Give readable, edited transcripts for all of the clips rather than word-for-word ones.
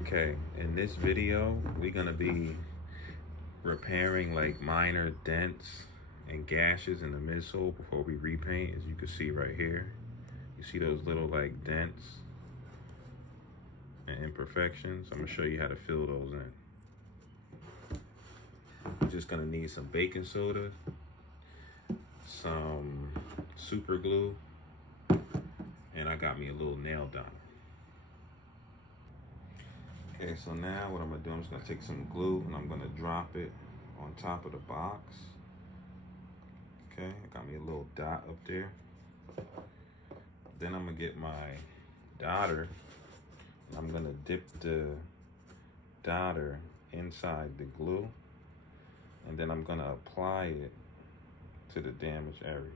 Okay, in this video, we're gonna be repairing like minor dents and gashes in the midsole before we repaint. As you can see right here, you see those little like dents and imperfections. I'm gonna show you how to fill those in. You're just gonna need some baking soda, some super glue, and I got me a little nail gun. Okay, so now what I'm gonna do, I'm just gonna take some glue and I'm gonna drop it on top of the box. Okay, I got me a little dot up there. Then I'm gonna get my dotter and I'm gonna dip the dotter inside the glue, and then I'm gonna apply it to the damaged area.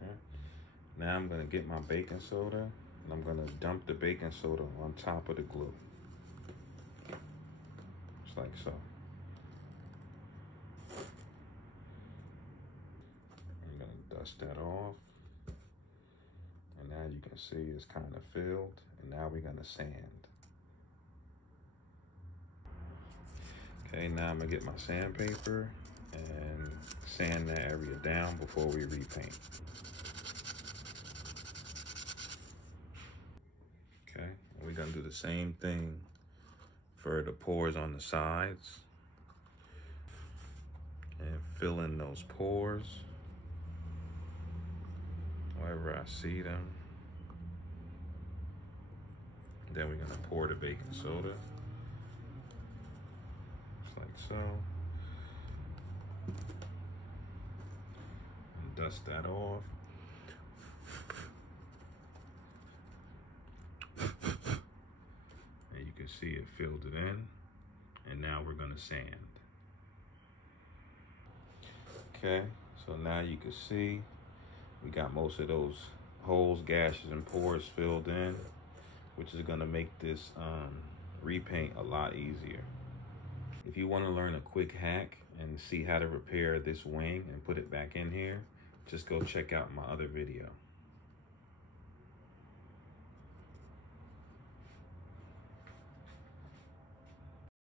Okay, now I'm gonna get my baking soda and I'm gonna dump the baking soda on top of the glue. Just like so. I'm gonna dust that off. And now you can see it's kind of filled. And now we're gonna sand. Okay, now I'm gonna get my sandpaper and sand that area down before we repaint. Okay, and we're gonna do the same thing for the pores on the sides. And fill in those pores wherever I see them. Then we're gonna pour the baking soda, just like so. And dust that off. And you can see it filled it in. And now we're gonna sand. Okay, so now you can see we got most of those holes, gashes, and pores filled in, which is gonna make this repaint a lot easier. If you wanna learn a quick hack and see how to repair this wing and put it back in here, just go check out my other video.